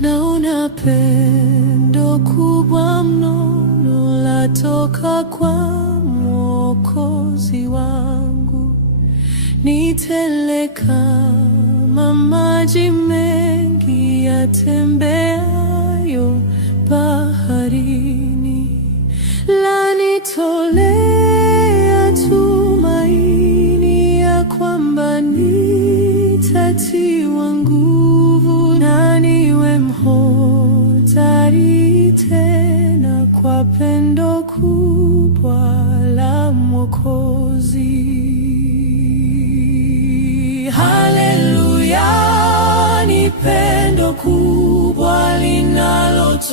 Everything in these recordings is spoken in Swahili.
Naona pendo kubwa mno latoka kwa Mwokozi wangu, ni tele kama maji mengi yatembeayo baharini, lanitolea tumaini ya kwamba nitatiwa nguvu na niwe mhodari tena kwa pendo kubwa la Mwokozi. Haleluya, ni pendo kubwa linalotoka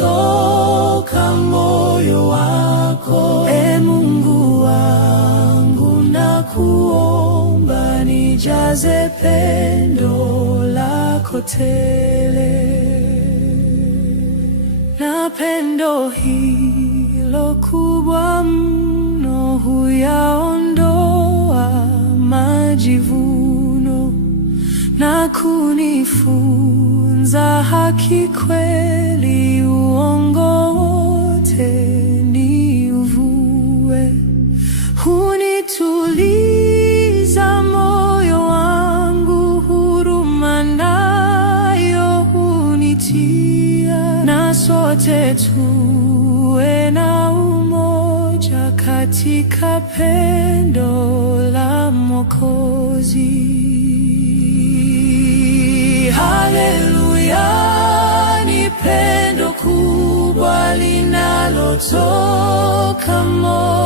moyo wako. E Mungu wangu, nakuomba nijaze pendo lako tele. Na pendo hilo kubwa mno huyaondoa majivuno na kunifunza haki, kweli, uongo wote ni uvue. Hunituliza moyo wangu, huruma nayo hunitia, na sote tuwe na umoja katika pendo la Mwokozi. Haleluya, ni pendo kubwa linalotoka moyo